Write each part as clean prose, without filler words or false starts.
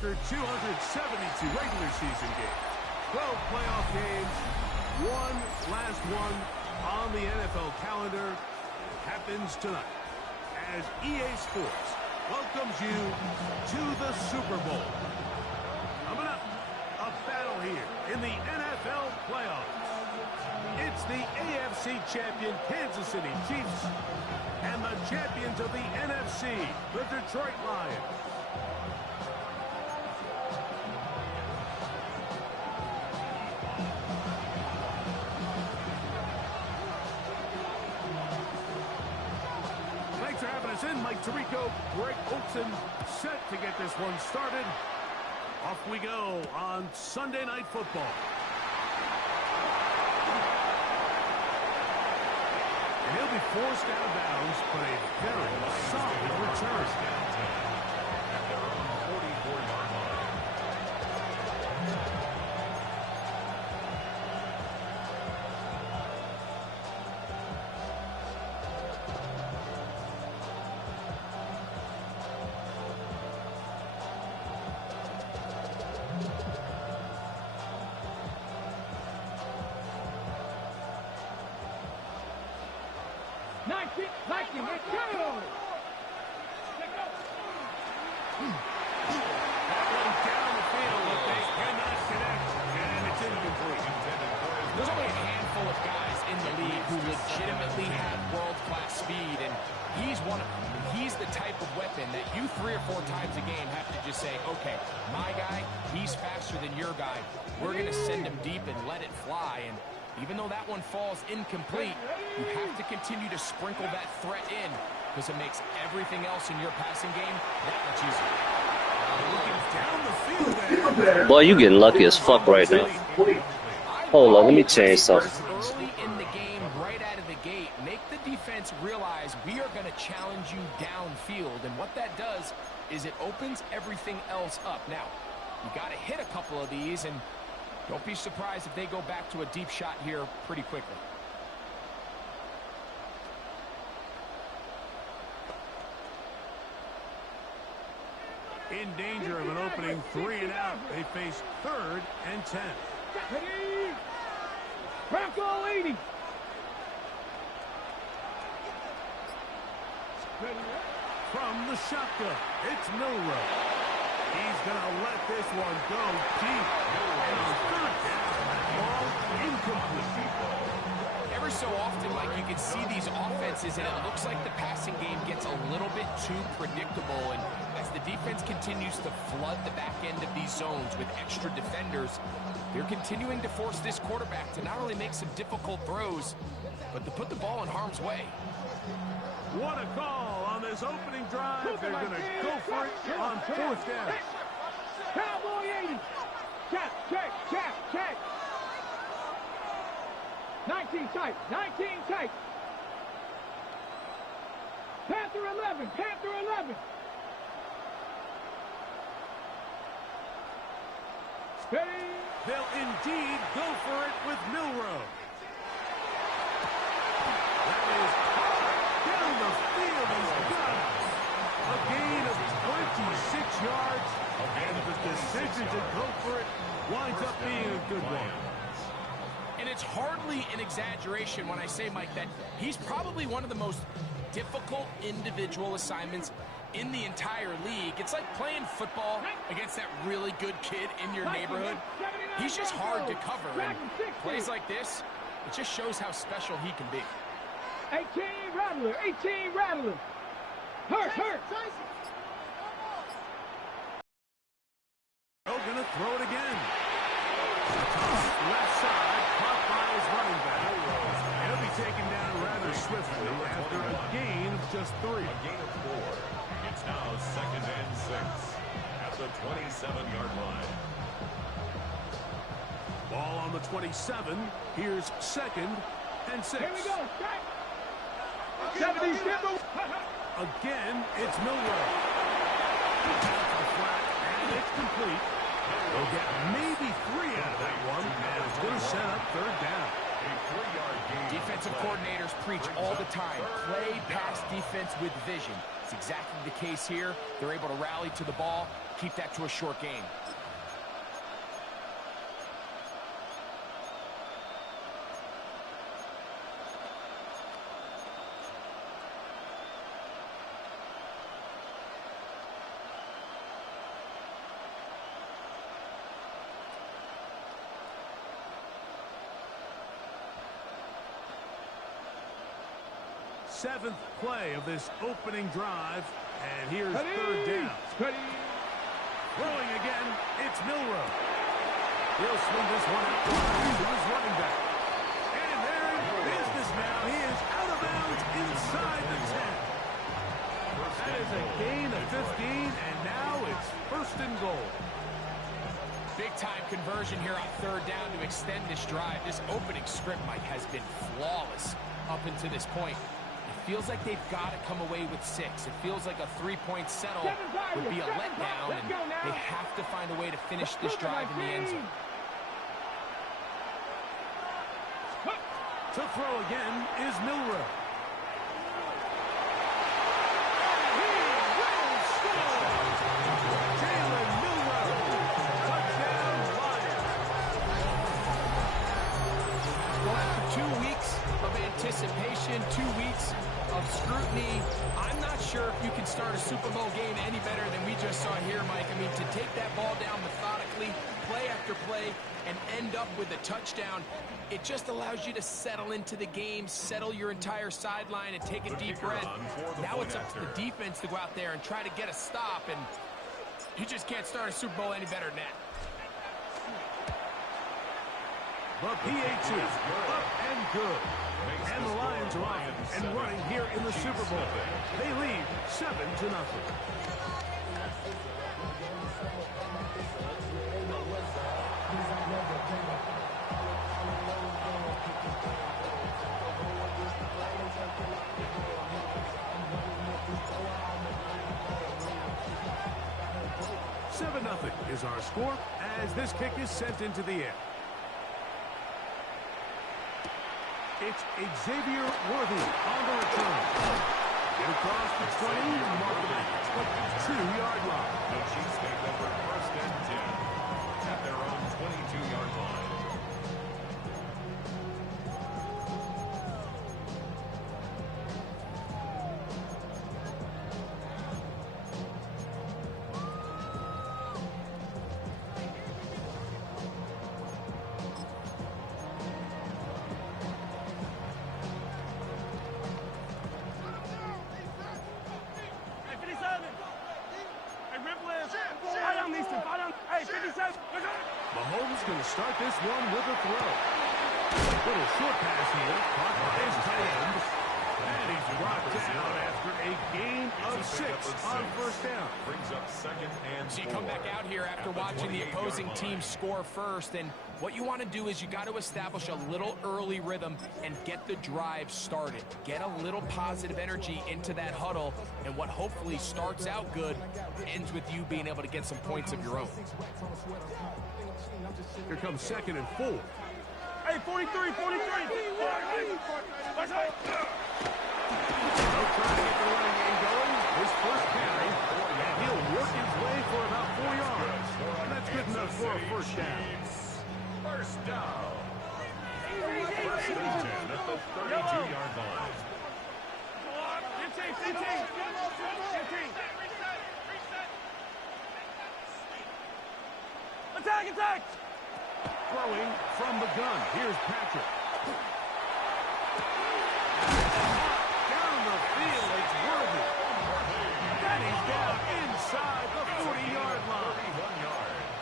after 272 regular season games, 12 playoff games, one last one on the NFL calendar happens tonight as EA Sports welcomes you to the Super Bowl. Coming up, a battle here in the NFL playoffs. It's the AFC champion Kansas City Chiefs and the champions of the NFC, the Detroit Lions. Thanks for having us in. Mike Tirico, Greg Olson, set to get this one started. Off we go on Sunday Night Football. And he'll be forced out of bounds, but a very solid return. At their own 44-yard line. There's only a handful of guys in the league who legitimately have world-class speed, and he's one of them. He's the type of weapon that you 3 or 4 times a game have to just say, okay, my guy, he's faster than your guy. We're going to send him deep and let it fly, and even though that one falls incomplete, you have to continue to sprinkle that threat in because it makes everything else in your passing game that much easier. Down the field there. Boy, you getting lucky as fuck right now. Hold on, let me change something. Early in the game, right out of the gate, make the defense realize we are going to challenge you downfield, and what that does is it opens everything else up. Now, you got to hit a couple of these, and don't be surprised if they go back to a deep shot here pretty quickly. In danger of an opening 3 and out. They face 3rd and 10. Ready? Bronco 80. From the shotgun, it's Milrow. He's going to let this one go deep. And on 3rd down, that ball incomplete. Every so often, Mike, you can see these offenses, and it looks like the passing game gets a little bit too predictable. And as the defense continues to flood the back end of these zones with extra defenders, they're continuing to force this quarterback to not only make some difficult throws, but to put the ball in harm's way. What a call on this opening drive. They're going to go for it on 4th down. Cowboy 80. Check, check, check, check. 19 tight, 19 tight. Panther 11, Panther 11. Steady. They'll indeed go for it with Milrow. That is down the field. He's got a gain of 26 yards. And the decision to go for it winds up being a good one. And it's hardly an exaggeration when I say, Mike, that he's probably one of the most difficult individual assignments in the entire league. It's like playing football against that really good kid in your neighborhood. He's just hard to cover, and plays like this, it just shows how special he can be. 18 Rattler, 18 Rattler. Hurt, hurt. Oh, gonna throw it again. Left side, caught by his running back. He'll be taken down rather swiftly after a gain of just 3. A gain of 4. It's now 2nd and 6 at the 27-yard line. Ball on the 27. Here's 2nd and 6. Here we go. 70 Timber. Again, it's Milrow. Down to the flat, and it's complete. They'll get maybe 3 out of that one, and it's going to set up 3rd down. A 3-yard gain. Defensive coordinators preach all the time. Play pass defense with vision. It's exactly the case here. They're able to rally to the ball, keep that to a short game. Seventh play of this opening drive, and here's third down. Throwing again, it's Milrow. He'll swing this one out to his running back. And they're in business now. He is out of bounds inside the 10. That is a gain of 15, and now it's first and goal. Big-time conversion here on third down to extend this drive. This opening script, Mike, has been flawless up until this point. It feels like they've got to come away with 6. It feels like a 3-point settle would be a letdown, and they have to find a way to finish this drive in the end zone. To throw again is Milrow. Anticipation, 2 weeks of scrutiny. I'm not sure if you can start a Super Bowl game any better than we just saw here, Mike. I mean, to take that ball down methodically, play after play, and end up with a touchdown, it just allows you to settle into the game, settle your entire sideline, and take a deep breath. Now it's up to the defense to go out there and try to get a stop, and you just can't start a Super Bowl any better than that. The PAT is up and good. And the Lions are on and running here in the Super Bowl. They lead 7-0. Nothing is our score as this kick is sent into the air. It's Xavier Worthy on the return. Get across the 20, mark the 22-yard line. The Chiefs take over first and 10 at their own 22-yard line. Mahomes going to start this one with a throw. Little short pass here, caught by his tight end. And he's brought down after a gain of 6 on first down. Brings up second and So you come back out here after watching the opposing team score first, and what you want to do is you got to establish a little early rhythm and get the drive started. Get a little positive energy into that huddle, and what hopefully starts out good ends with you being able to get some points of your own. Here comes second and 4. Hey, 43, 43. Trying to get the running game going. His first carry, and he'll work his way for about 4 yards. And that's good enough for a first down. First down. First and 10 at the 32-yard line. 15. Attack! Throwing from the gun. Here's Patrick. Down the field, it's Worthy. And he's down inside the 40-yard line. 31 yards.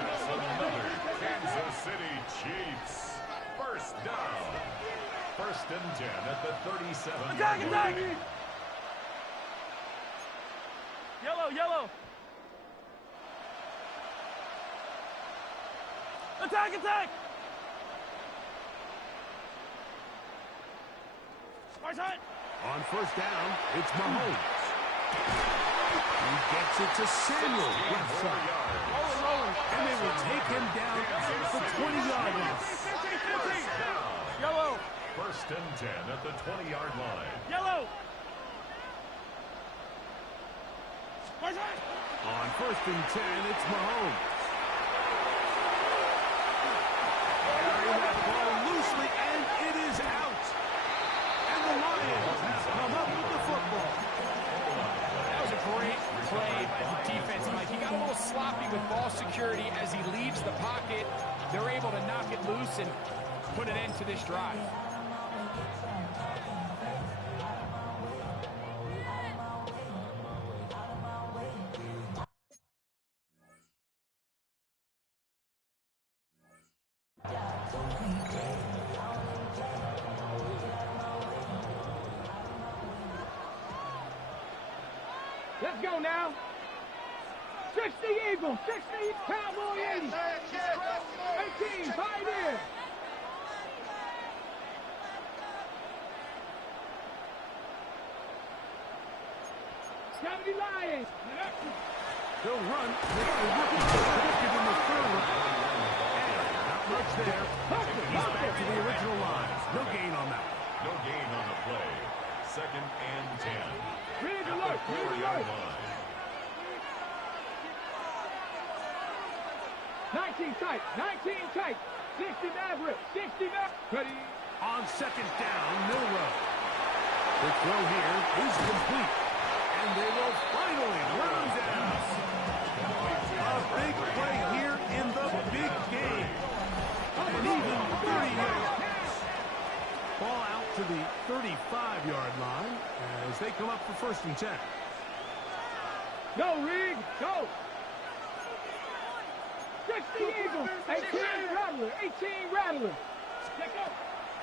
That's another Kansas City Chiefs. First down. First and 10 at the 37-yard line. Yellow. Attack! On first down, it's Mahomes. He gets it to Samuel, left side. And they will take him down at the 20-yard line. Yellow. First and 10 at the 20-yard line. Yellow. On first and 10, it's Mahomes. Carrying that ball loosely, and it is out. And the Lions have come up with the football. That was a great play by the defense, Mike. He got a little sloppy with ball security as he leaves the pocket. They're able to knock it loose and put an end to this drive. Let's go now. 60 Eagles, 60 Cowboy 80. 18, fight in. Lions. They'll run with the rookie predicted in the third round. And not much there. He's back to the original line. No gain on that. No gain on the play. Second and 10. Read the At look, the read the 4-yard look. line. 19 tight, 19 tight. 60 Maverick, 60 Maverick. Ready. On second down, Milrow. The throw here is complete. And they will finally run him down. A big play here in the big game. And even 30 yards. Ball out to the 35-yard line as they come up for first and 10. Go, Reed, go. 60 Eagles, 18 Rattler, 18 Rattler.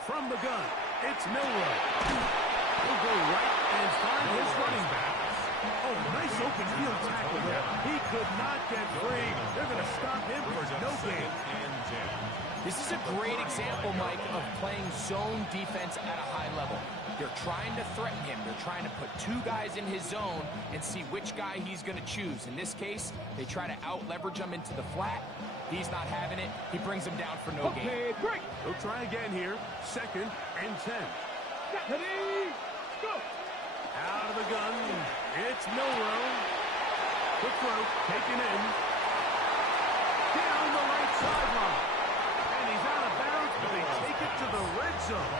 From the gun, it's Milrow. He'll go right and find his running back. Oh, nice open field tackle there. He could not get free. They're going to stop him for no gain. This is a great example, Mike, of playing zone defense at a high level. They're trying to threaten him. They're trying to put two guys in his zone and see which guy he's going to choose. In this case, they try to out-leverage him into the flat. He's not having it. He brings him down for no gain. Okay, great. They'll try again here. Second and 10. Ready, go. Out of the gun, it's Milrow. The throw taken in. Down the right sideline. And he's out of bounds, but they take it to the red zone.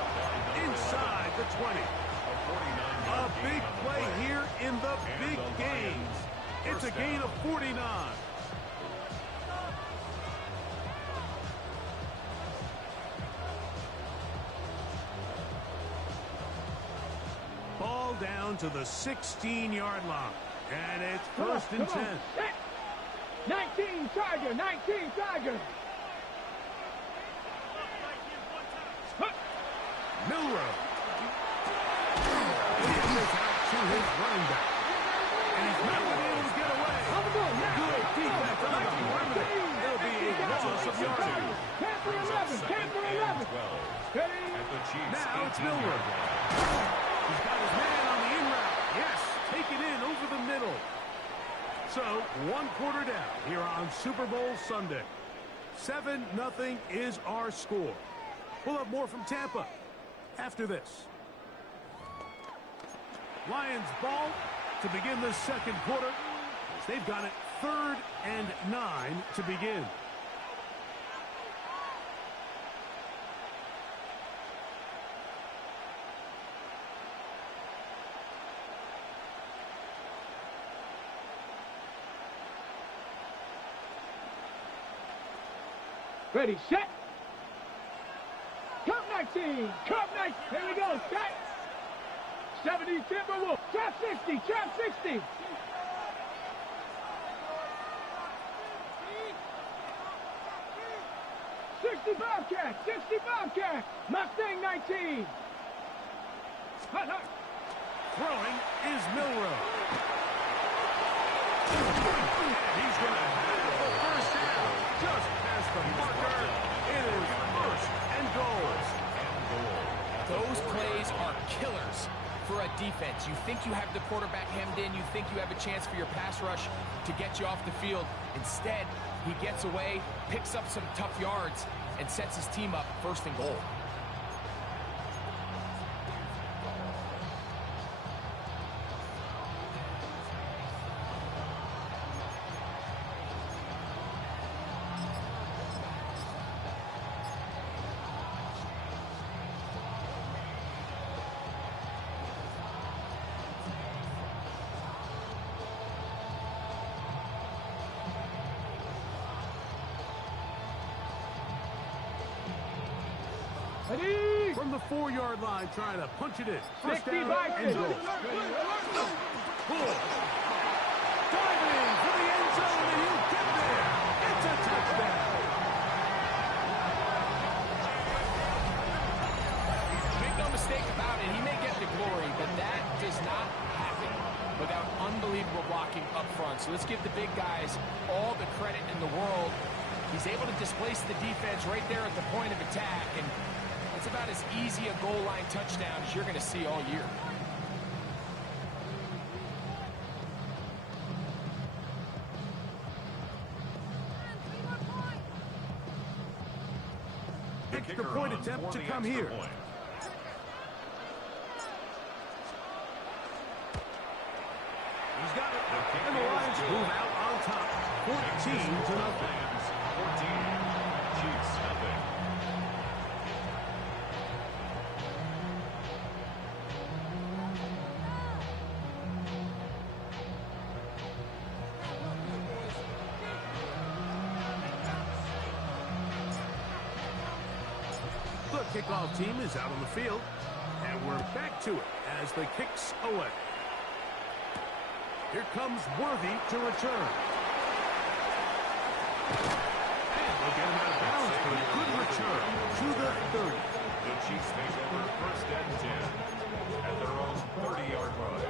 Inside the 20. A big play here in the big game. It's a gain of 49. Ball down to the 16-yard line. And it's first and 10. 19 Tiger, 19 Tiger. Milrow. He is out to his running back. And he's not been able to get away. Good defense on the perimeter. It'll be a loss of yardage. Tampa 11, Tampa 11. Now it's Milrow. He's got his man on the in route. Yes, take it in over the middle. So, 1 quarter down here on Super Bowl Sunday. 7-0 is our score. We'll have more from Tampa after this. Lions ball to begin the second quarter. They've got it 3rd and 9 to begin. Ready, set. Cup 19, Cup 19. Here we go, set. 70 Timberwolves, trap 60, trap 60. 60 Bobcat, 60 Bobcat. Mustang 19. Hut, hut. Throwing is Milrow. He's going to have the first down. Just past the marker. It is first and goal. Those plays are killers for a defense. You think you have the quarterback hemmed in. You think you have a chance for your pass rush to get you off the field. Instead, he gets away, picks up some tough yards, and sets his team up 1st and goal. From the 4-yard line, trying to punch it in. 60 down by and goal. Diving for the end zone, and he'll get there. It's a touchdown. Make no mistake about it, he may get the glory, but that does not happen without unbelievable blocking up front. So let's give the big guys all the credit in the world. He's able to displace the defense right there at the point of attack, and it's about as easy a goal line touchdown as you're going to see all year. Extra point attempt to come here. He's got it. And the Lions move out on top. 14-0. 14, Chiefs nothing. The kickoff team is out on the field, and we're back to it as the kick's away. Here comes Worthy to return. And they'll get him out of bounds for a good return to the 30. The Chiefs take over 1st and 10 at their own 30-yard line.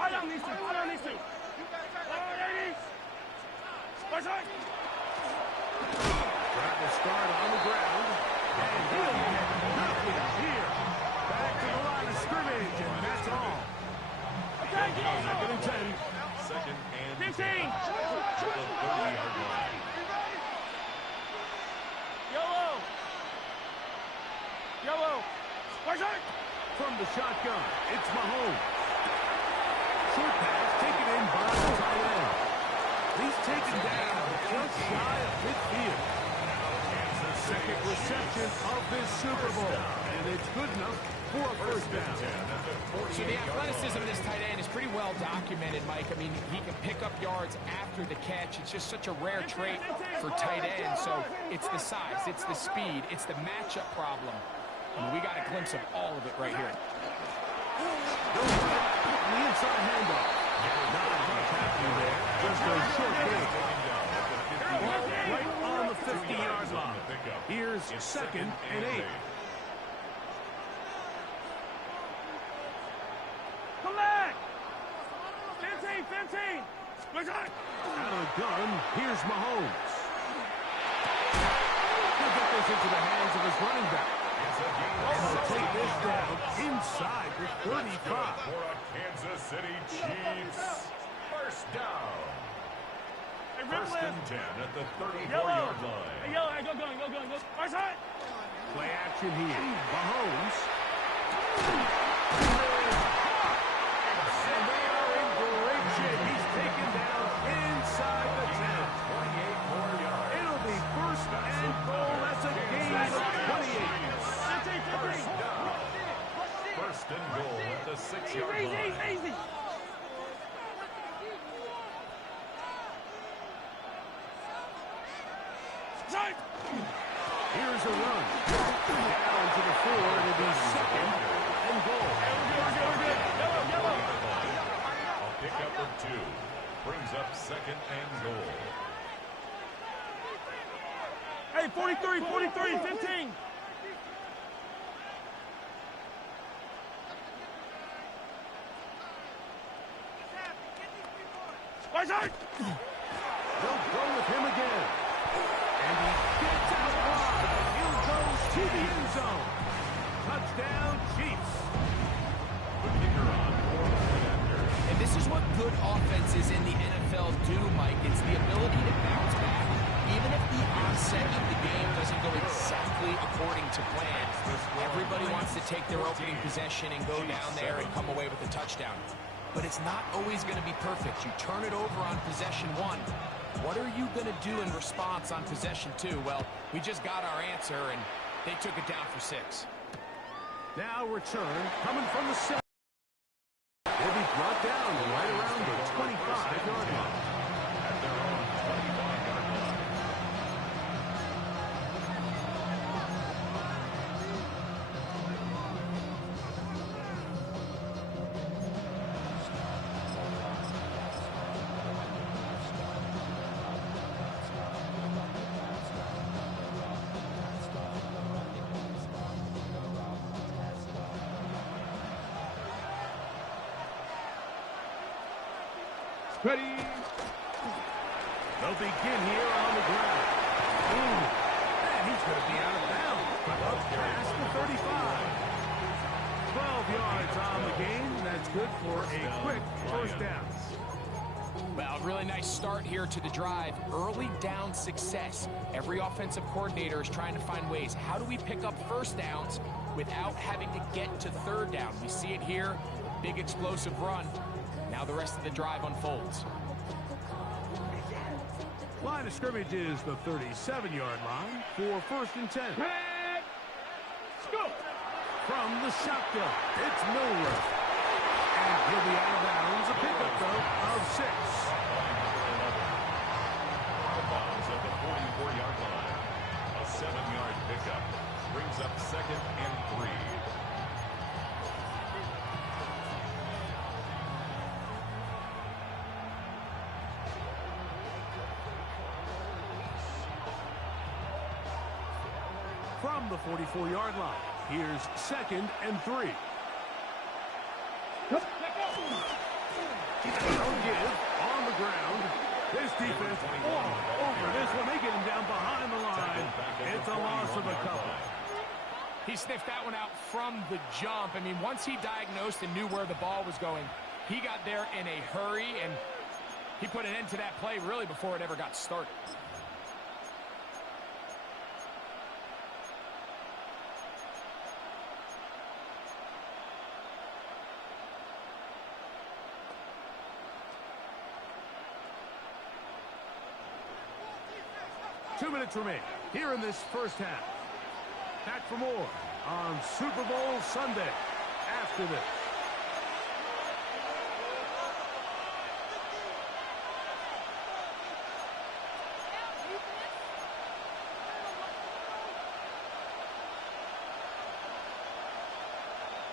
I don't need to. Track will start on the ground, and he'll get nothing here. Back to the line of scrimmage, and that's all. Second and 10. 2nd and 15. 10 at the 30-yard line. Yellow. From the shotgun, it's Mahomes. Short pass taken in by the tight end. He's taken down just shy of midfield. Second reception of this Super Bowl, and it's good enough for a 1st down. So the athleticism of this tight end is pretty well documented, Mike. I mean, he can pick up yards after the catch. It's just such a rare trait for tight ends. So it's the size, it's the speed, it's the matchup problem. I mean, we got a glimpse of all of it right here. The inside handoff. Not much happening there. Just a short gain. Ball right on the 50-yard line. Here's 2nd and 8. Come back. 15. Out of the gun, here's Mahomes. He'll get this into the hands of his running back. And he'll take this down inside the 35. For a Kansas City Chiefs 1st down. 1st and 10 at the 34-yard line. Go. Play action here. Mahomes. And they are in great shape. He's taken down inside the 10. 28 more yards. It'll be 1st and goal. That's a gain of 28. 1st down. 1st and goal at the 6-yard line. Easy. Here's a run. Down to the 4. It'll be 2nd and goal. A pickup of 2. Brings up 2nd and goal. Hey, 43, 15. They'll go with him again. And he gets out wide. He'll go to the end zone. Touchdown, Chiefs. And this is what good offenses in the NFL do, Mike. It's the ability to bounce back. Even if the onset of the game doesn't go exactly according to plan, everybody wants to take their opening possession and go down there and come away with a touchdown. But it's not always going to be perfect. You turn it over on possession 1. What are you going to do in response on possession 2? Well, we just got our answer, and they took it down for 6. Now return coming from the 7. Will be brought down right around the 25-yard line. At their own 25-yard line. Ready. They'll begin here on the ground. Ooh, and he's going to be out of bounds. Up past the 35. 12 yards on the game. That's good for a quick first down. Well, really nice start here to the drive. Early down success. Every offensive coordinator is trying to find ways. How do we pick up first downs without having to get to third down? We see it here. Big explosive run. Now the rest of the drive unfolds. Line of scrimmage is the 37-yard line for 1st and 10. Let's go. From the shotgun, it's Milrow. And he'll be out of bounds. A pickup, though, of 6. Out of bounds at the 44-yard line. A 7-yard pickup brings up 2nd and 3. From the 44-yard line, here's 2nd and 3. No give on the ground. This defense all over this one. They get him down behind the line. It's a loss of a couple. He sniffed that one out from the jump. I mean, once he diagnosed and knew where the ball was going, he got there in a hurry, and he put an end to that play really before it ever got started. Two minutes remain here in this first half. Back for more on Super Bowl Sunday after this.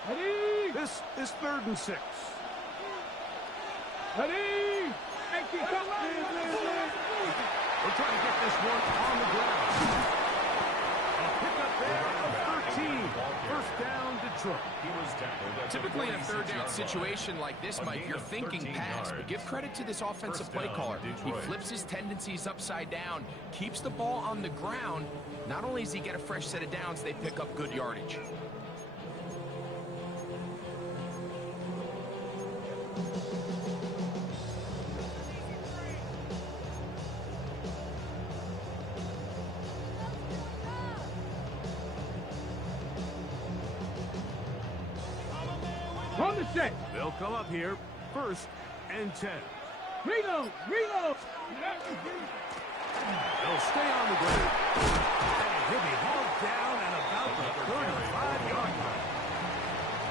Ready. This is 3rd and 6. Ready. Thank you. We're trying to get this one on the ground. A pickup there of 13. First down, Detroit. He was tackled at Typically in a third down 46-yard situation like this, Mike, you're thinking pass, but give credit to this offensive play caller. He flips his tendencies upside down, keeps the ball on the ground. Not only does he get a fresh set of downs, they pick up good yardage. On the set. They'll come up here, 1st and 10. Reload. Reload. They'll stay on the ground. And he'll be hauled down at about the 35-yard line.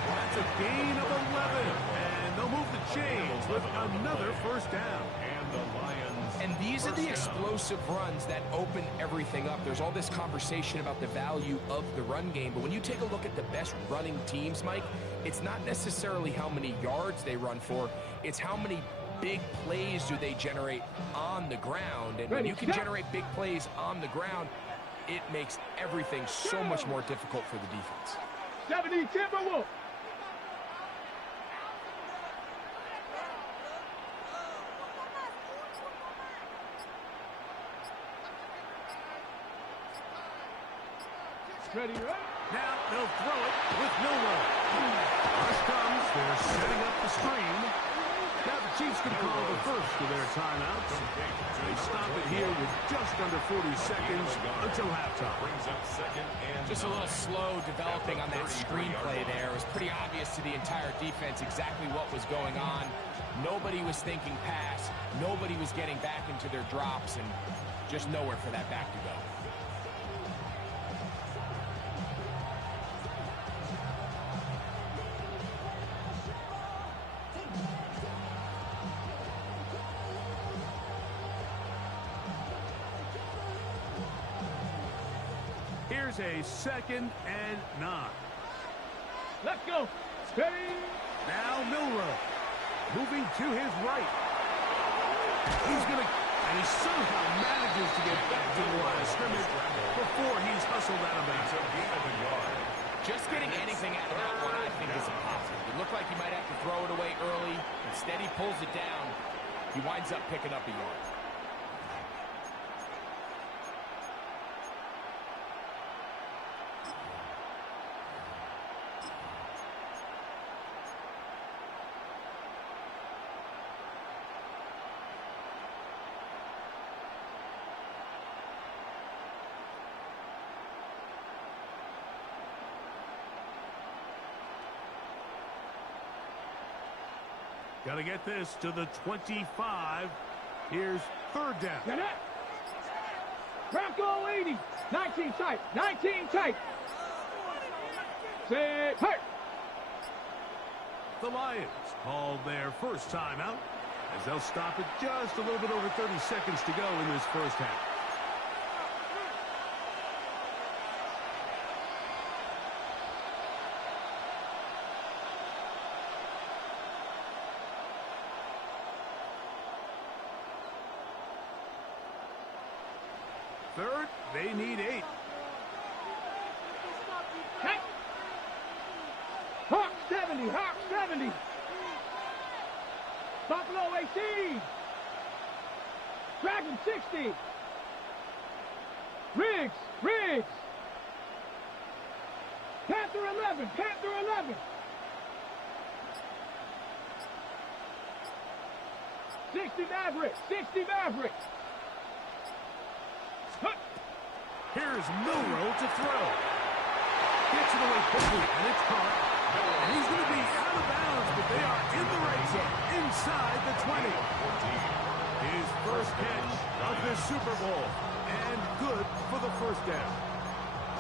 That's a gain of 11. And they'll move the chains with another first down. And the Lions. And these are the explosive runs that open everything up. There's all this conversation about the value of the run game, but when you take a look at the best running teams, Mike, it's not necessarily how many yards they run for, it's how many big plays do they generate on the ground. And when you can generate big plays on the ground, it makes everything so much more difficult for the defense. 70 Timberwolves. Ready, right? Now they'll throw it with Milroe. Rush comes. They're setting up the screen. Now the Chiefs can call the first of their timeouts. They stop it here with just under 40 seconds until halftime. Brings up second and Just a little slow developing on that screenplay there. It was pretty obvious to the entire defense exactly what was going on. Nobody was thinking pass. Nobody was getting back into their drops, and just nowhere for that back to go. Here's a 2nd and 9. Let's go. Steady. Now Milroe moving to his right. And he somehow manages to get back to the line of scrimmage before he's hustled out of bounds. Just getting anything out of that one, I think, is impossible. It looked like he might have to throw it away early. Instead, he pulls it down. He winds up picking up a yard. Got to get this to the 25. Here's 3rd down. Get it. Bronco 80. 19 tight. 19 tight. Say, hey. The Lions called their first timeout as they'll stop it just a little bit over 30 seconds to go in this first half. Third, they need 8. Hey. Hawk 70. Hawk 70. Buffalo 18. Dragon 60. Riggs. Riggs. Panther 11. Panther 11. 60 Maverick. 60 Maverick. Here's Milroe to throw. Gets it away quickly, and it's caught. And he's going to be out of bounds, but they are in the red zone, inside the 20. His first catch of this Super Bowl, and good for the first down.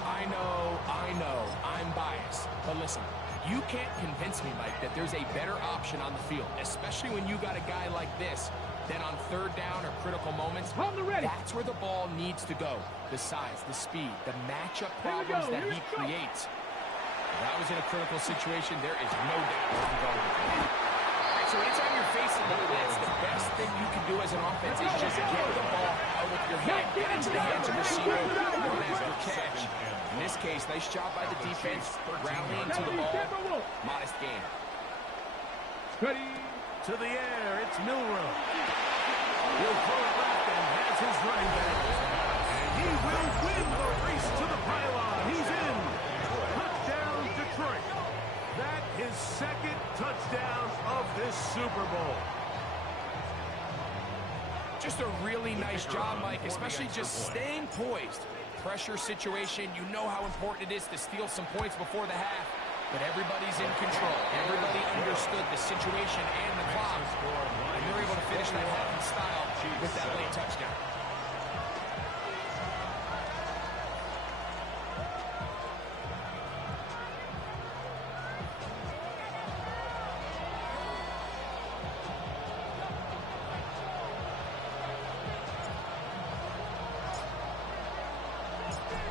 I know, I'm biased. But listen, you can't convince me, Mike, that there's a better option on the field, especially when you got a guy like this. Then on 3rd down or critical moments, that's where the ball needs to go. The size, the speed, the matchup problems that he creates. If that was in a critical situation, there is no doubt where I'm going with that. All right, so anytime you're facing the blitz, the best thing you can do as an offense is just get the ball out of your hand, get into the hands of the receiver, run after catch. In this case, nice job by the defense, rallying to the ball. Modest gain. Ready. To the air, it's Milroe. He'll throw it left and has his running back. And he will win the race to the pylon. He's in. Touchdown, Detroit. That is 2nd touchdown of this Super Bowl. Just a really nice job, Mike, especially just staying poised. Pressure situation, you know how important it is to steal some points before the half. But everybody's in control. Everybody understood the situation and the clock. And they're able to finish that half in style with that late touchdown.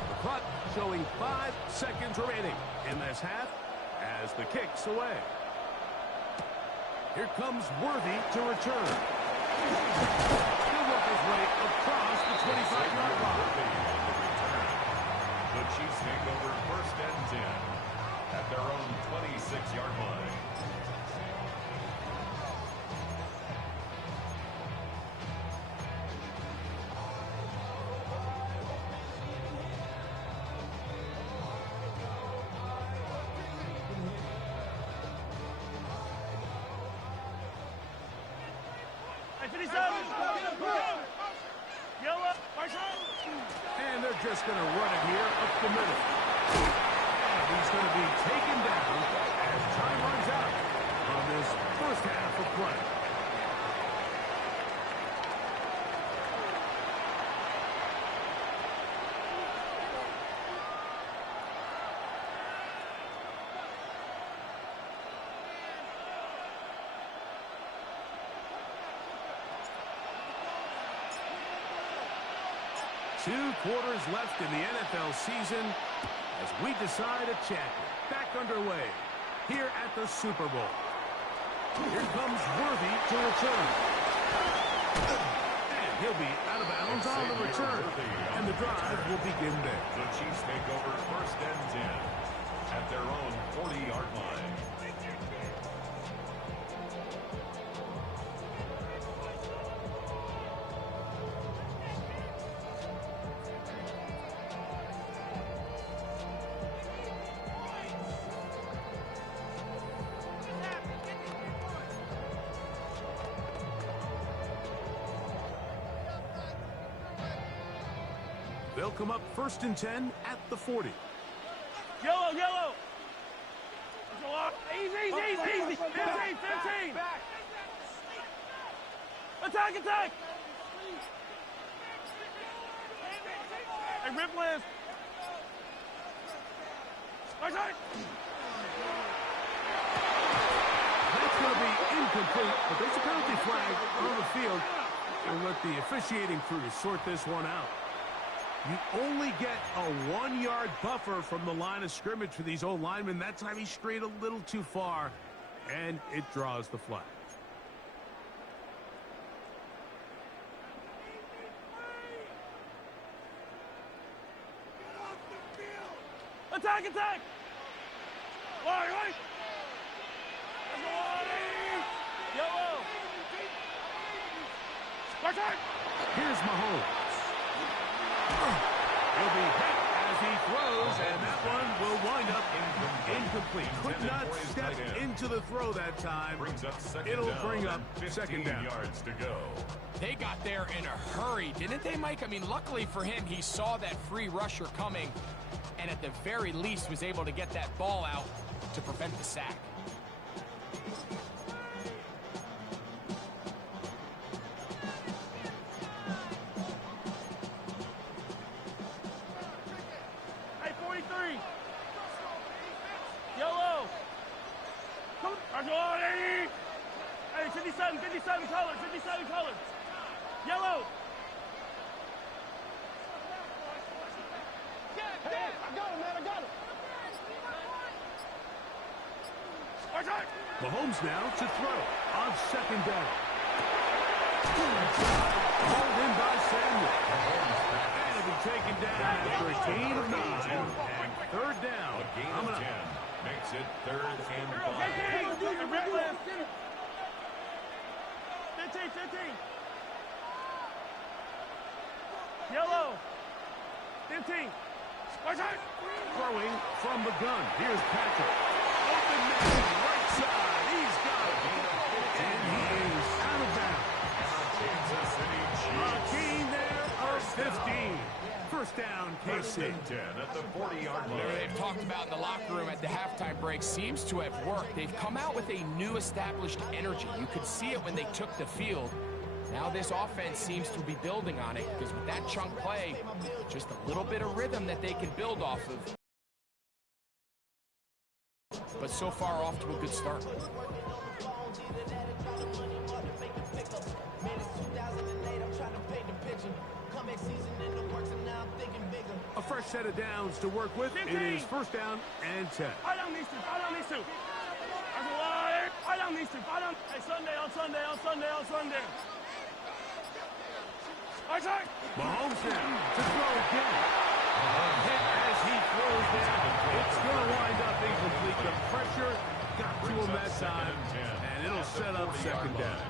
The clock showing 5 seconds remaining in this half as the kick's away. Here comes Worthy to return. He'll work his way across the 25-yard line. The Chiefs take over 1st and 10 at their own 26-yard line. And they're just going to run it here up the middle. And he's going to be taken down as time runs out on this first half of play. Two quarters left in the NFL season as we decide a champion. Back underway here at the Super Bowl. Here comes Worthy to return. And he'll be out of bounds on the return. And the drive will begin there. The Chiefs take over first and 10 at their own 40-yard line. They'll come up first and 10 at the 40. Yellow, yellow. Easy, easy, easy. 15, 15. Attack, attack. Hey, rip list. Attack. That's going to be incomplete, but there's a penalty flag on the field. We'll let the officiating crew sort this one out. You only get a 1-yard buffer from the line of scrimmage for these old linemen. That time he strayed a little too far, and it draws the flag. Attack, attack. Right, right. Yellow. Attack. Here's Mahomes. He'll be hit as he throws, and that one will wind up incomplete. Could not step into the throw that time. It'll bring up second down. Yards to go. They got there in a hurry, didn't they, Mike? I mean, luckily for him, he saw that free rusher coming, and at the very least was able to get that ball out to prevent the sack. Hey, 43. Yellow. Come on. Hey, 57 colors, 57 colors. Yellow. Hey, I got him, man, I got him. Mahomes now to throw on second down. Called in by Samuel. And it'll be taken down after a gain of 9 and third down. A gain of 10 makes it third and 5. Hey, 15. Yellow. 15. Throwing from the gun. Here's Patrick. Open man, right side. He's got it. And he is out of bounds. Kansas City A Chiefs. gain there of 15. First down, First KC. and 10 at the 40-yard line. They've talked about in the locker room at the halftime break seems to have worked. They've come out with a new established energy. You could see it when they took the field. Now this offense seems to be building on it because with that chunk play, just a little bit of rhythm that they can build off of. But so far off to a good start. A fresh set of downs to work with. It is first down and 10. I don't need to. That's a lie. I don't need to. Hey, Sunday. Mahomes now to throw again. Hit as he throws there. It's going to wind up incomplete. The pressure got to him that time, and it'll set up second down.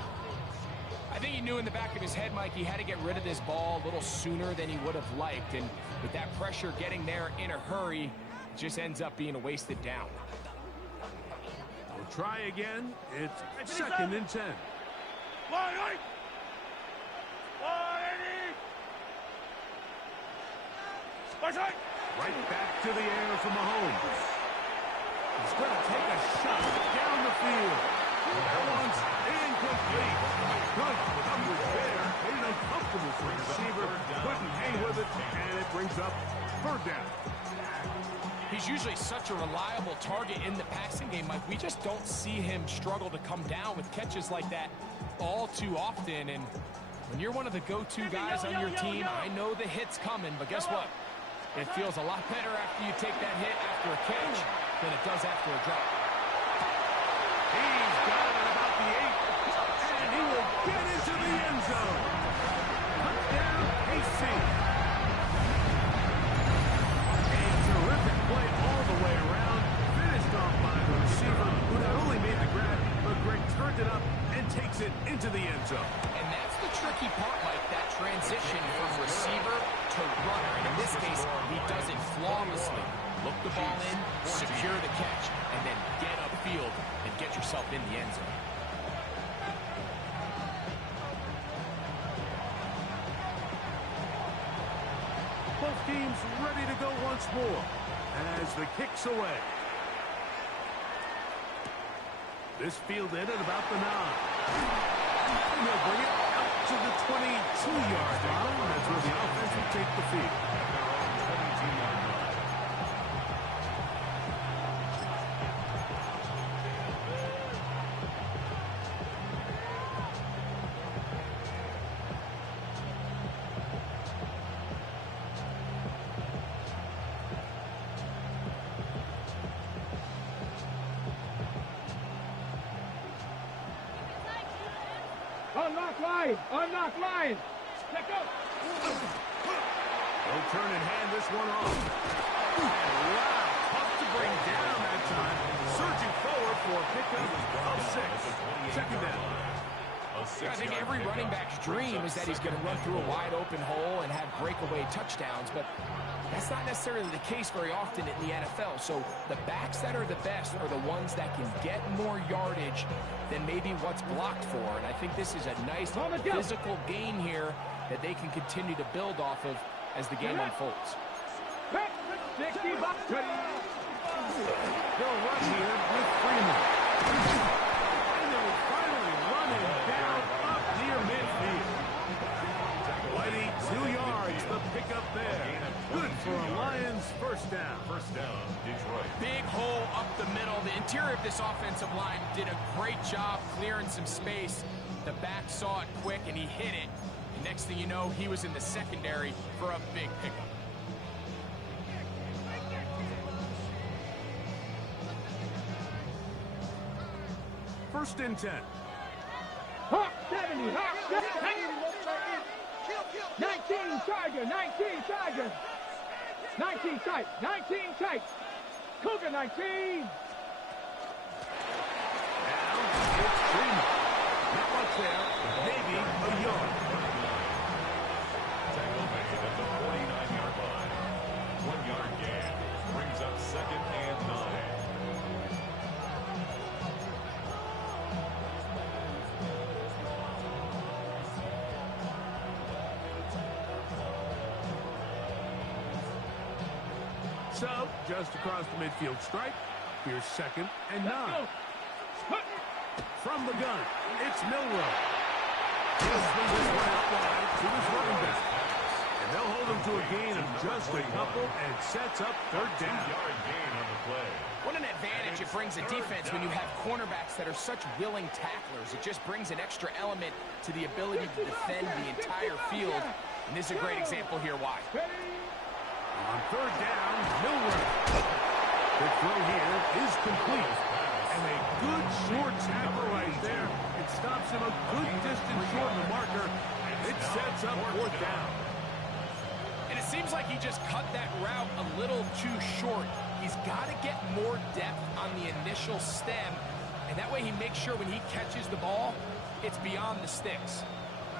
I think he knew in the back of his head, Mike, he had to get rid of this ball a little sooner than he would have liked. And with that pressure getting there in a hurry, it just ends up being a wasted down. We'll try again. It's second and 10. Right back to the air for Mahomes. He's going to take a shot down the field. That one's incomplete. Good coverage there. Made it uncomfortable for the receiver. Couldn't hang with it, and it brings up third down. He's usually such a reliable target in the passing game, Mike. We just don't see him struggle to come down with catches like that all too often. And when you're one of the go-to guys on your team, I know the hit's coming, but guess what? It feels a lot better after you take that hit after a catch than it does after a drop. He's got it at about the 8, and he will get into the end zone. Touchdown, KC. A terrific play all the way around, finished off by the receiver, who not only made the grab, but Greg turned it up and takes it into the end zone. And that's the tricky part, Mike, that transition from receiver to runner. And in this case, he does it flawlessly. Look the ball in, secure the catch, and then get upfield and get yourself in the end zone. Both teams ready to go once more as the kick's away. This fielded at about the 9. And they'll bring it out to the 22-yard line. That's where the offense will take the field. Unlock line! Unlock line! Let go! They'll turn and hand this one off. Wow, tough to bring down that time. Surging forward for a pickup of 6. Second down. I think every running back's dream is that he's going to run through a wide open hole and have breakaway touchdowns, but that's not necessarily the case very often in the NFL. So the backs that are the best are the ones that can get more yardage than maybe what's blocked for. And I think this is a nice physical gain here that they can continue to build off of as the game unfolds. They'll run here with Freeman. And they'll finally run him down up near midfield. Whitey, 2 yards, the pickup there. Good for a Lions first down. First down, Detroit. Big hole up the middle. The interior of this offensive line did a great job clearing some space. The back saw it quick and he hit it. And next thing you know, he was in the secondary for a big pickup. First and 10. Hawk 70, Hawk 70. 19 Tiger, 19 Tiger. 19 tight, 19 tight. Cougar 19. Now it's Freeman. Not much there, maybe a yard. Tackle made at the 49-yard line. 1-yard gain brings up second and 9. So, just across the midfield stripe, here's second and 9. From the gun, it's Milrow. He'll swing this one out wide to his running back. And they'll hold him to a gain of just a couple and sets up third down. 2-yard gain on the play. What an advantage it brings a defense when you have cornerbacks that are such willing tacklers. It just brings an extra element to the ability to defend the entire field. And this is a great example here why. On third down, Milrow. The throw here is complete. And a good short tackle right there. It stops him a good distance short of the marker. It sets up fourth down. And it seems like he just cut that route a little too short. He's got to get more depth on the initial stem. And that way he makes sure when he catches the ball, it's beyond the sticks.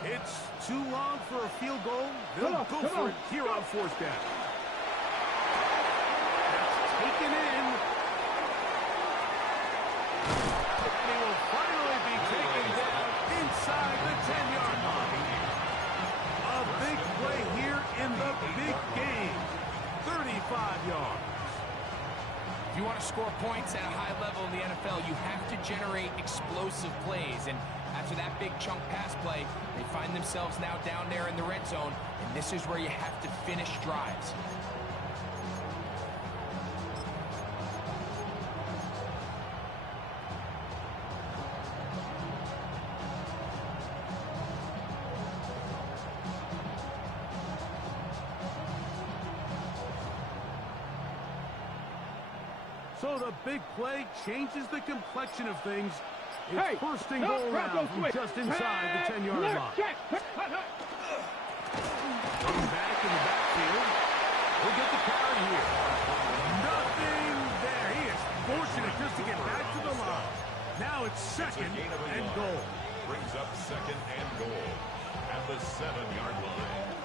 It's too long for a field goal. They'll go for it here on fourth down. Taken in. And he will finally be taken down inside the 10-yard line. A big play here in the big game. score points at a high level in the NFL, you have to generate explosive plays. And after that big chunk pass play, they find themselves now down there in the red zone. And this is where you have to finish drives. So the big play changes the complexion of things. It's Hey, first and goal round from just inside the 10-yard line. Going back in the backfield. We'll get the carry here. Nothing there. He is fortunate just to get back to the line. Now it's second and goal. Brings up second and goal at the 7-yard line.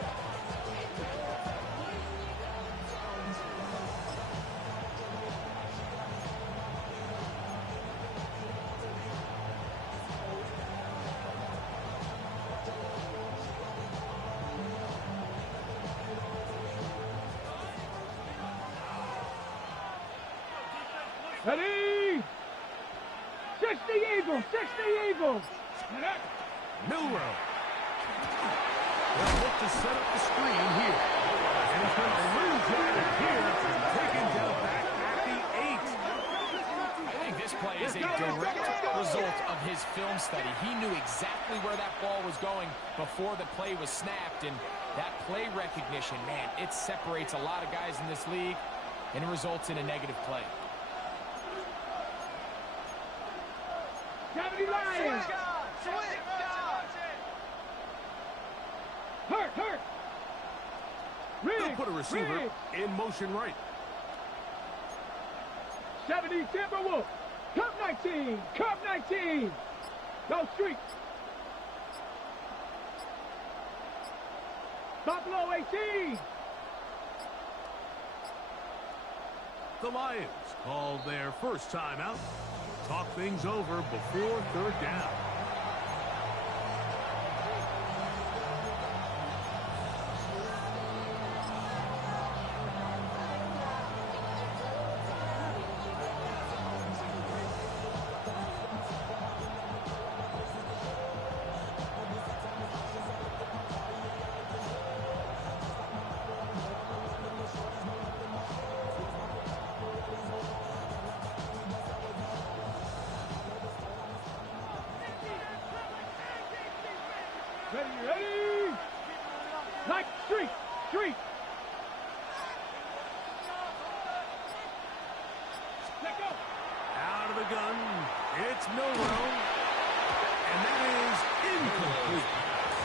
Ready? 60 Eagles, 60 Eagles. Milrow. They'll look to set up the screen here. And he's going to lose it here. Taken down back at the 8. I think this play is a direct result of his film study. He knew exactly where that ball was going before the play was snapped. And that play recognition, man, it separates a lot of guys in this league, and it results in a negative play. 70 Lions. Hurt. They'll put a receiver in motion right. 70 Timberwolves. Cup 19. Go Street. Buffalo 18. The Lions called their first timeout. Talk things over before third down. Ready? Like Street. Let go. Out of the gun, it's Milrow. And that is incomplete.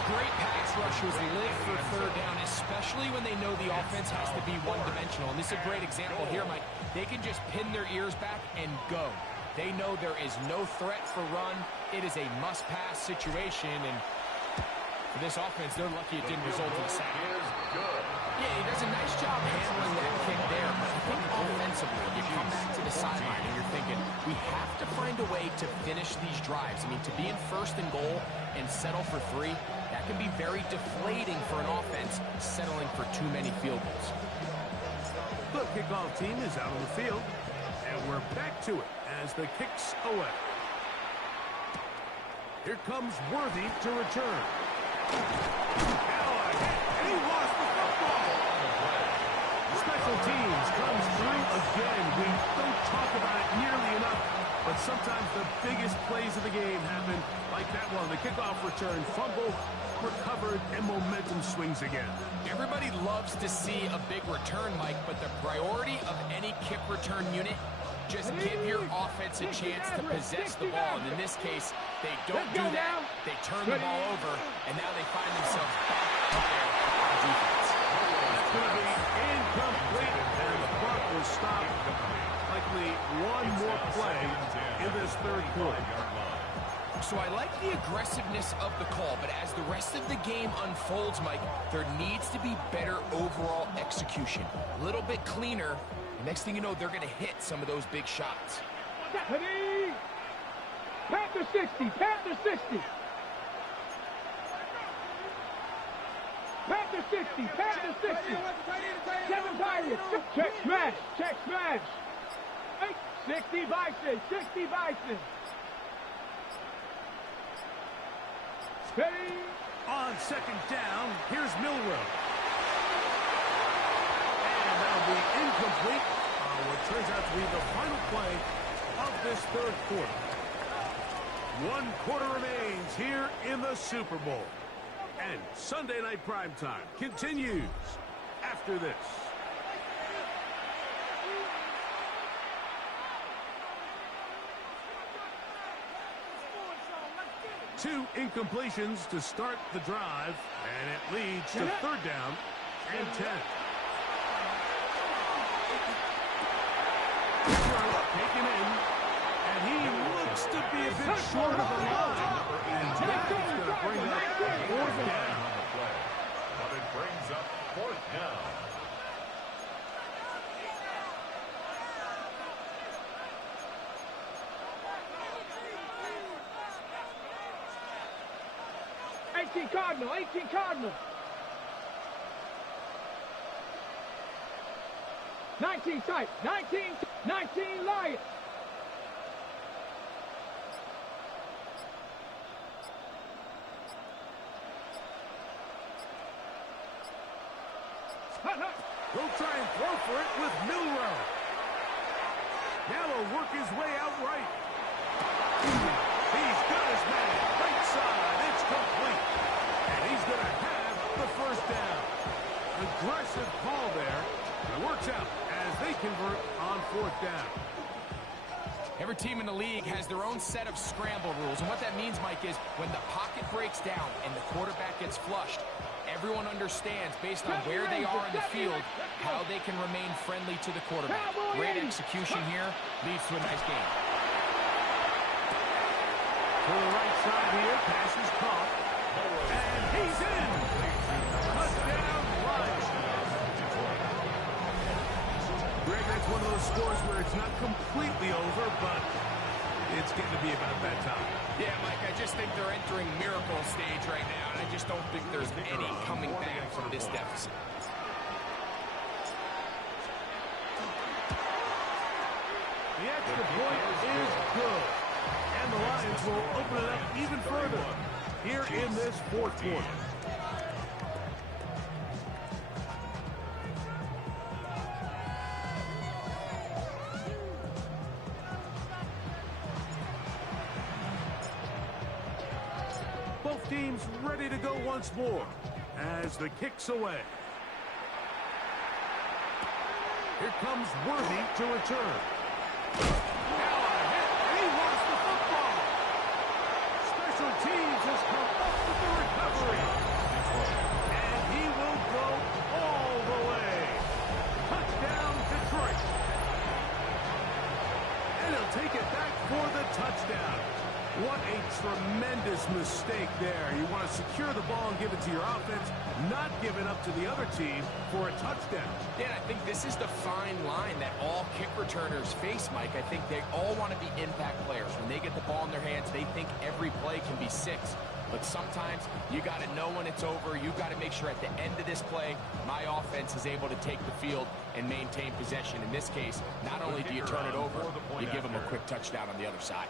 Great pass rushers live for third down, especially when they know the offense has to be one-dimensional. And this is a great example here, Mike. They can just pin their ears back and go. They know there is no threat for run. It is a must-pass situation, and for this offense, they're lucky it didn't result in a sack. Yeah, he does a nice job handling that kick there, but I think offensively, you come back to the sideline and you're thinking, we have to find a way to finish these drives. I mean, to be in first and goal and settle for 3, that can be very deflating for an offense settling for too many field goals. The kickoff team is out on the field, and we're back to it as the kick's away. Here comes Worthy to return. Now a hit, and he lost the football. Special teams comes through again. We don't talk about it nearly enough, but sometimes the biggest plays of the game happen like that one. The kickoff return, fumble, recovered, and momentum swings again. Everybody loves to see a big return, Mike, but the priority of any kick return unit, just give your offense a chance to possess the ball. And in this case, they don't do that. They turn the ball over, and now they find themselves back there on defense. That's going to be incomplete, and the clock will stop. Likely one more play in this third quarter. So I like the aggressiveness of the call, but as the rest of the game unfolds, Mike, there needs to be better overall execution. A little bit cleaner. And next thing you know, they're going to hit some of those big shots. Ready? Panther 60. Panther 60. Panther 60. Panther 60. 7 Pirates. Check smash. Check smash. 8. 60 Bison, 60 Bison. Steady. On second down, here's Milrow. And that'll be incomplete on what turns out to be the final play of this third quarter. 1 quarter remains here in the Super Bowl. And Sunday Night Primetime continues after this. Two incompletions to start the drive, and it leads to third down and 10. Taken in, and he looks to be a bit short of the line. And that is going to bring up fourth down. On the play, but it brings up fourth down. Cardinal, 18 Cardinal. 19 tight, 19 Lion. He'll try and throw for it with Milrow. Now he'll work his way out right. He's got his man. Right side. It's complete. And he's going to have the first down. Aggressive call there. It works out as they convert on fourth down. Every team in the league has their own set of scramble rules. And what that means, Mike, is when the pocket breaks down and the quarterback gets flushed, everyone understands, based on where they are in the field, how they can remain friendly to the quarterback. Great execution here leads to a nice game. To the right side here, pass is caught. And he's in! Touchdown, Lions. Greg, that's one of those scores where it's not completely over, but it's getting to be about that time. Yeah, Mike, I just think they're entering miracle stage right now, and I just don't think there's any coming back from this deficit. The extra point is good. And the Lions will open it up even further here in this fourth quarter. Both teams ready to go once more as the kick's away. Here comes Worthy to return. Now a hit, and he lost the football. Special teams has come up with the recovery. And he will go all the way. Touchdown, Detroit. And he'll take it back for the touchdown. What a tremendous mistake there. You want to secure the ball and give it to your offense, not give it up to the other team for a touchdown. Yeah, I think this is the fine line that all kick returners face, Mike. I think they all want to be impact players. When they get the ball in their hands, they think every play can be 6. But sometimes you got to know when it's over. You got to make sure at the end of this play, my offense is able to take the field and maintain possession. In this case, not only do you turn it over, you give them a quick touchdown on the other side.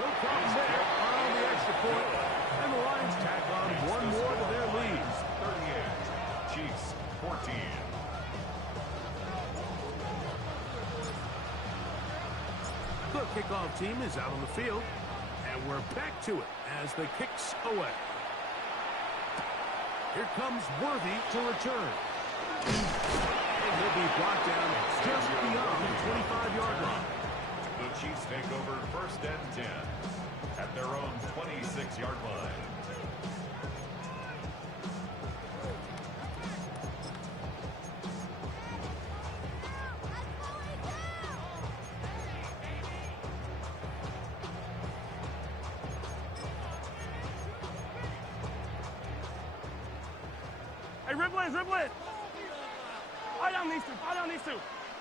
No problem there on the extra point. And the Lions tack on one more to their lead. 38, Chiefs 14. The kickoff team is out on the field. And we're back to it as the kick's away. Here comes Worthy to return. And he'll be brought down just beyond the 25-yard line. The Chiefs take over first and 10 at their own 26-yard line. Hey, ribble it. I don't need to.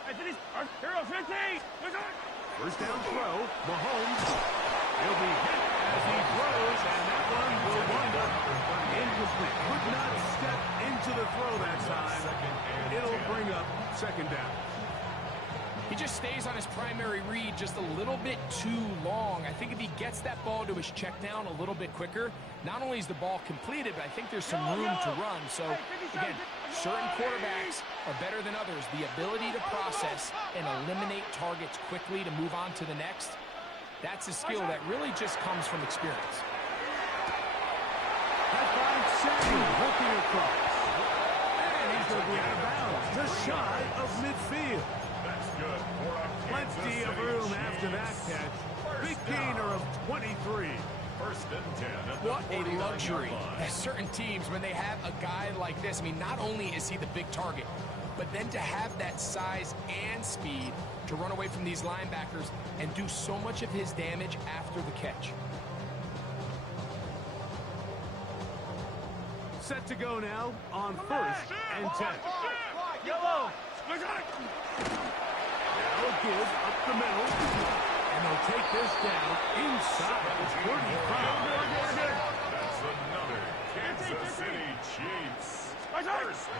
Hey, finish. Hero 15. First down throw, Mahomes. He'll be hit as he throws, and that one will wind up incomplete. Could not step second down. He just stays on his primary read just a little bit too long. I think if he gets that ball to his check down a little bit quicker, not only is the ball completed, but I think there's some room to run. So, again, certain quarterbacks are better than others. The ability to process and eliminate targets quickly to move on to the next, that's a skill that really just comes from experience. That finds Samuel looking across. And he's going to be out of bounds, just shy of midfield. That's good for a Kansas Plenty of City room Chiefs. after that catch. Big gainer of 23. First and 10 at the What a 40-yard luxury. line. Certain teams, when they have a guy like this, I mean, not only is he the big target, but then to have that size and speed to run away from these linebackers and do so much of his damage after the catch. Set to go now on first and 10. Yellow. They'll give up the middle. And they'll take this down inside the 35. That's another Kansas City Chiefs. First down.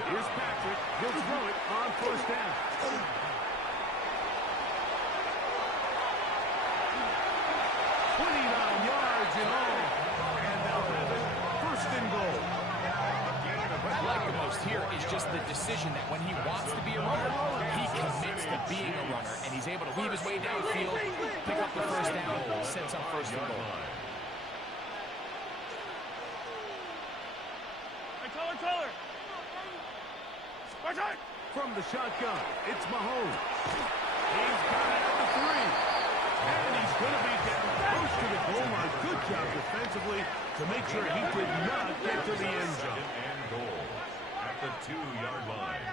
Here's Patrick. He'll throw it on first down. 29 yards in all. And they'll have it first and goal. What I like the most here is just the decision that when he wants to be a runner, he commits to being a runner, and he's able to weave his way downfield, pick up the first down, sets up first and goal. From the shotgun, it's Mahomes. He's got it at the 3. And he's going to be down close to the goal line. Good job defensively to make sure he did not get to the end zone. Second and goal at the 2-yard line.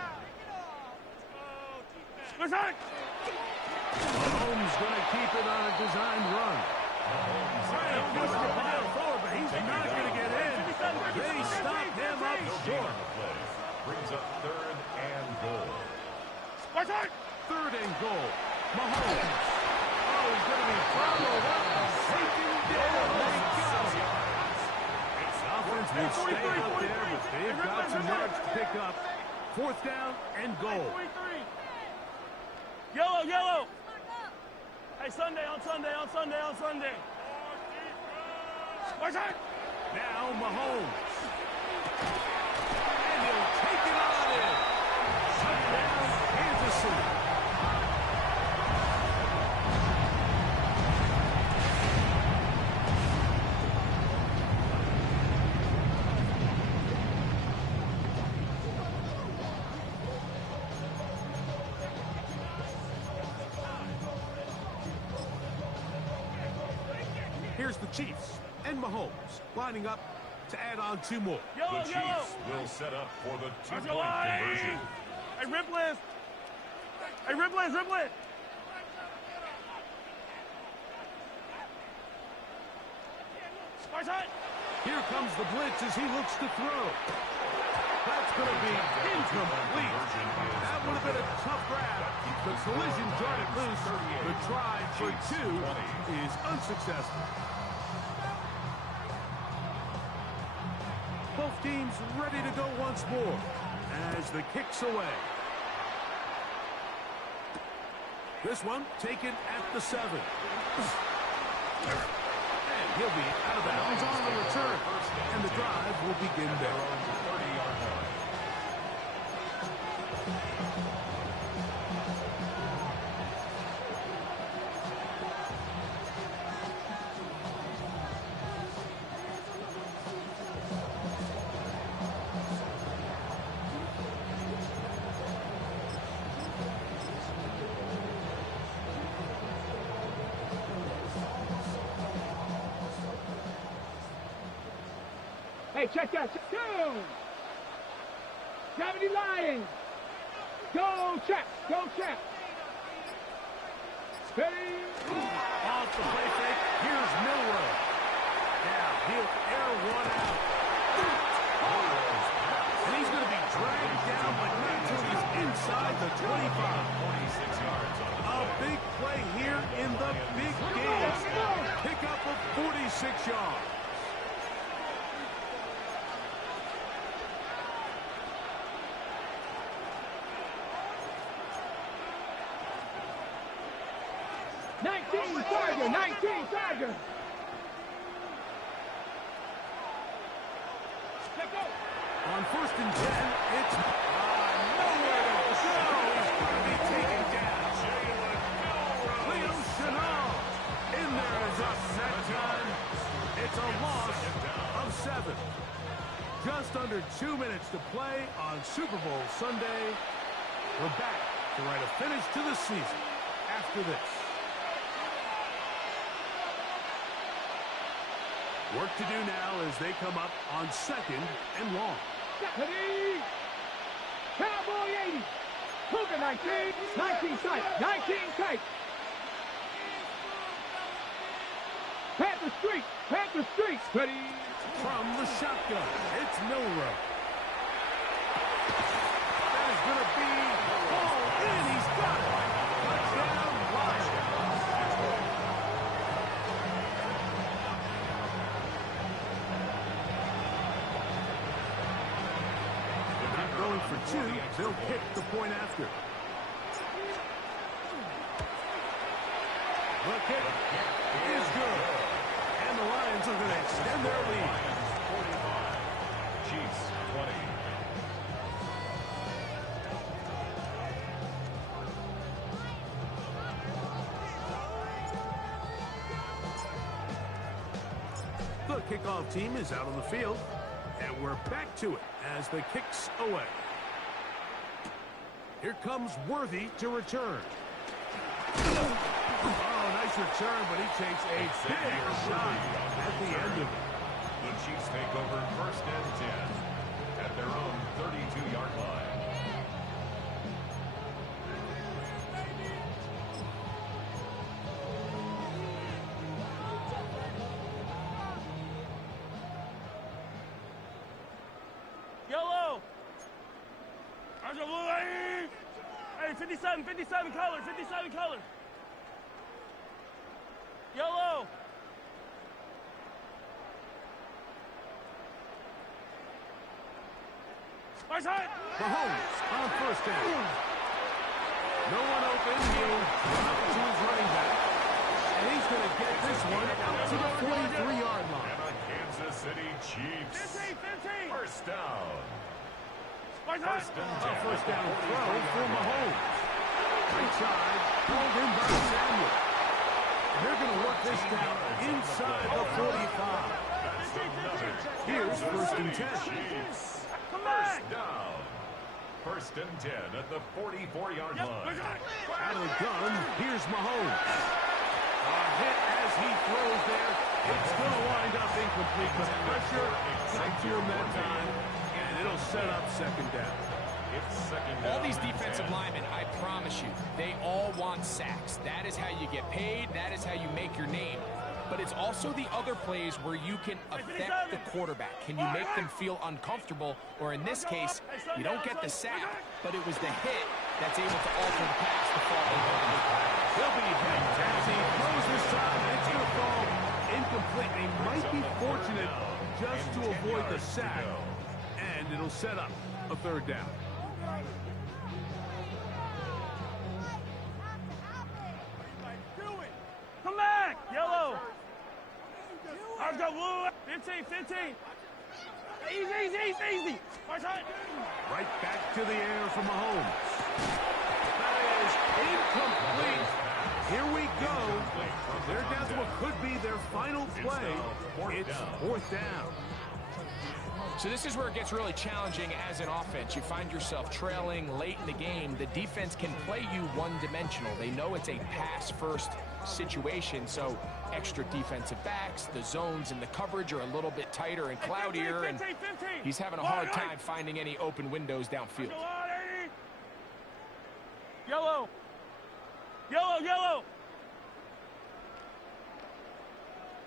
Mahomes going to keep it on a designed run. Trying to push the ball forward, but he's not going to get in. They stop him up short. Brings up third and goal. Third and goal. Mahomes. Oh, he's going to be followed up and taken down. They got him. Offense will stay out there, but they've got some yards to pick up. Fourth down and goal. Yellow. Hey, Sunday. Now Mahomes. And he'll take it on in. Touchdown, Kansas City. Here's the Chiefs and Mahomes lining up to add on 2 more. The Chiefs will set up for the 2-point conversion. Hey, Ripley. Here comes the blitz as he looks to throw. That's going to be incomplete. That would have been a tough grab. The collision turned it loose. The try for 2 is unsuccessful. Both teams ready to go once more as the kick's away. This one taken at the 7. And he'll be out of bounds on the return. And the drive will begin there. 30-yard line. Hey, check that. 2. 70 Lions. Go check. Steady. Off the play fake. Here's Milrow. Now he'll air one out. And he's going to be dragged down, but not until he's inside the 25. 46 yards on the A big play here in the big game. Pickup of 46 yards. Tiger, 19, Tiger. Let's go. On 1st and 10, it's nowhere to go. He's going to be taken down. Leo Chanel in there is up that time. It's a loss of 7. Just under 2 minutes to play on Super Bowl Sunday. We're back to write a finish to the season after this. Work to do now as they come up on 2nd and long. Stephanie. Cowboy 80. Cougar 19. 19 tight. 19 tight. Panther Street. Panther Street. Ready. From the shotgun, it's Milrow. That is going to be all in. He's got it. Touchdown, Lions. Not going for 2. They'll kick the point after. The kick is good. And the Lions are going to extend their lead. 45. Chiefs 20. The kickoff team is out on the field, and we're back to it as the kick's away. Here comes Worthy to return. Oh, nice return, but he takes a big shot at the end of it. The Chiefs take over 1st and 10 at their own 32-yard line. Yellow! There's a blue lane! Hey, 57 color, 57 color! Yellow! Nice hit! Mahomes on 1st down. No one open. He'll drop to his running back. And he's going to get this one out to the 43-yard line. And the Kansas City Chiefs. 15! 1st down. Nice hit! 1st and 10. A 1st down throw for Mahomes. Right side, pulled in by Samuel. And they're going to work this down inside the 45. Here's 1st and 10. Chiefs. Come back! 1st down. 1st and 10 at the 44-yard line. Out of the gun, here's Mahomes. A hit as he throws there. It's going to wind up incomplete. The pressure got to him that time, and it'll set up 2nd down. It's 2nd down. All these defensive linemen, I promise you, they all want sacks. That is how you get paid. That is how you make your name. But it's also the other plays where you can affect the quarterback. Can you make them feel uncomfortable? Or in this case, you don't get the sack, but it was the hit that's able to alter the pass to fall incomplete. He'll be hit as he throws this time, and it's going to fall incomplete. They might be fortunate just to avoid the sack, and it'll set up a 3rd down. Come back! Yellow! Let's go, blue! 15! Easy! Nice hit! Right back to the air for Mahomes. That is incomplete. Here we go. They're down to what could be their final play. It's 4th down. So this is where it gets really challenging as an offense. You find yourself trailing late in the game. The defense can play you one-dimensional. They know it's a pass-first situation, so extra defensive backs, the zones and the coverage are a little bit tighter and cloudier, and he's having a hard time finding any open windows downfield. Yellow!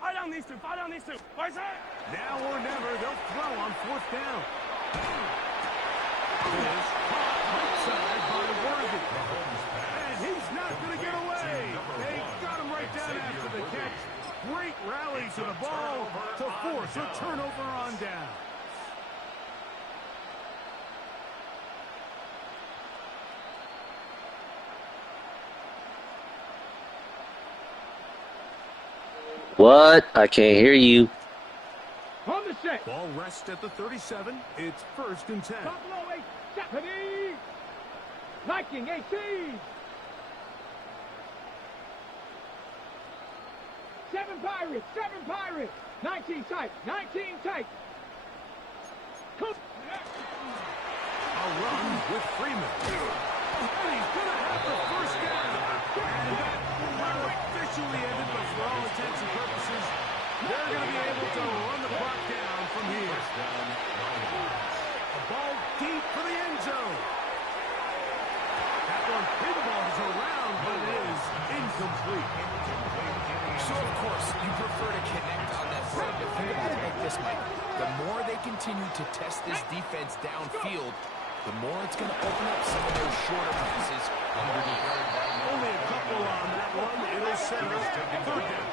Fight on these two! Nice hit! Now or never, they'll throw on 4th down. Is caught right side by Worthy. And he's not going to get away. They got him right down after the catch. Great rally to the ball to force a turnover on down. What? I can't hear you. On the set. Ball rests at the 37. It's 1st and 10. Buffalo 8, Japanese. Viking 18. 7 Pirates, 7 Pirates. 19 tight, 19 tight. A run with Freeman. And he's going to have the first down. And that run officially ended, but for all intents and purposes, they're going to be able to run the clock down from here. A ball deep for the end zone. That one pinballs around, but it is incomplete. So, of course, you prefer to connect on that throw, but think about it like this, Mike. The more they continue to test this defense downfield, the more it's going to open up some of those shorter passes underneath. Only a couple on that one. It'll set us to 3rd down.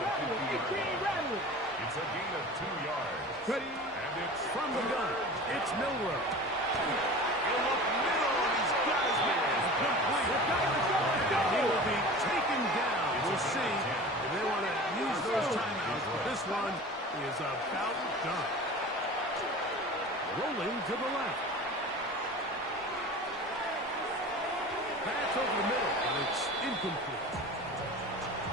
It's a gain of 2 yards. And it's From the gun, it's Milrow. He'll look middle, and he's got his man complete. And he will be taken down. We'll see if they want to use those timeouts, but this one is about done. Rolling to the left. Pass over the middle, and it's incomplete.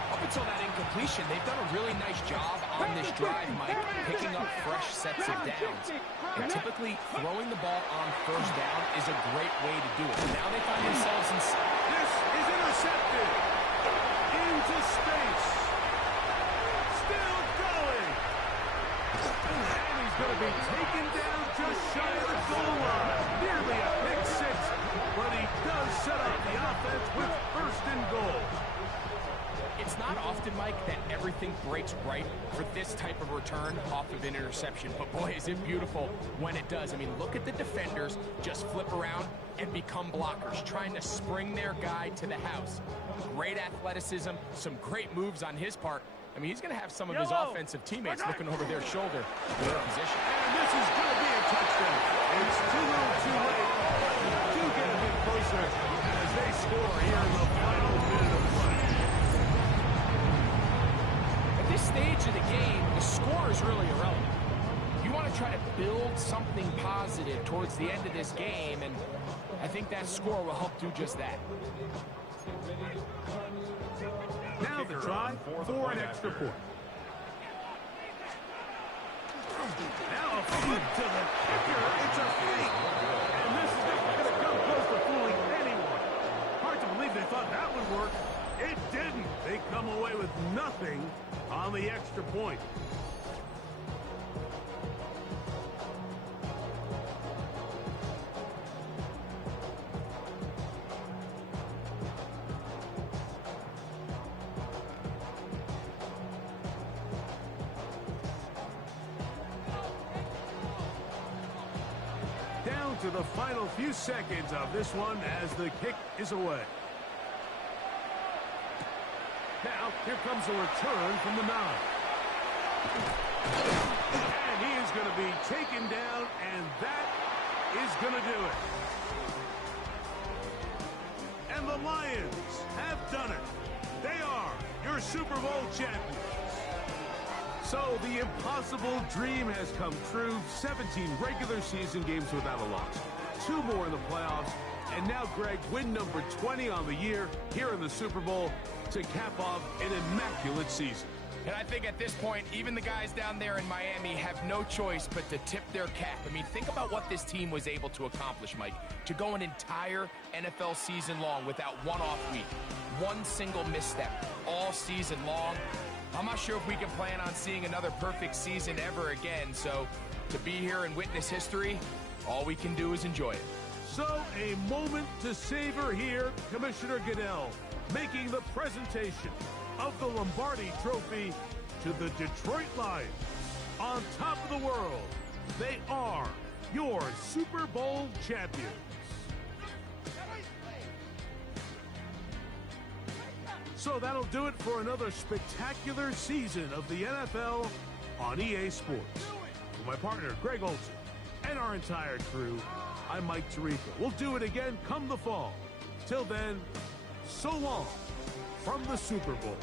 Up until that incompletion, they've done a really nice job on this drive, Mike, picking up fresh sets of downs. And typically, throwing the ball on 1st down is a great way to do it. Now they find themselves in... This is intercepted. Into space. Still going. And he's going to be taken down just shy of the goal line. Nearly a pick 6, but he does set up the offense with 1st and goal. It's not often, Mike, that everything breaks right for this type of return off of an interception. But, boy, is it beautiful when it does. I mean, look at the defenders just flip around and become blockers, trying to spring their guy to the house. Great athleticism, some great moves on his part. I mean, he's going to have some of his offensive teammates looking over their shoulder for their position. And this is going to be a touchdown. It's too little too late. Do get a bit closer as they score here in the final minute of play. At this stage of the game, the score is really irrelevant. You want to try to build something positive towards the end of this game, and I think that score will help do just that. Now the try for an extra point. Now a flip to the kicker. It's a fake. And this is not going to come close to fooling anyone. Hard to believe they thought that would work. It didn't. They come away with nothing on the extra point. Down to the final few seconds of this one as the kick is away. Now, here comes a return from the 9. And he is going to be taken down, and that is going to do it. And the Lions have done it. They are your Super Bowl champions. So the impossible dream has come true. 17 regular season games without a loss. 2 more in the playoffs. And now, Greg, win number 20 on the year here in the Super Bowl to cap off an immaculate season. And I think at this point, even the guys down there in Miami have no choice but to tip their cap. I mean, think about what this team was able to accomplish, Mike. To go an entire NFL season long without one off week. One single misstep all season long. I'm not sure if we can plan on seeing another perfect season ever again. So to be here and witness history, all we can do is enjoy it. So a moment to savor here. Commissioner Goodell making the presentation of the Lombardi Trophy to the Detroit Lions. On top of the world, they are your Super Bowl champions. So that'll do it for another spectacular season of the NFL on EA Sports. For my partner, Greg Olson, and our entire crew, I'm Mike Tirico. We'll do it again come the fall. Till then, so long from the Super Bowl.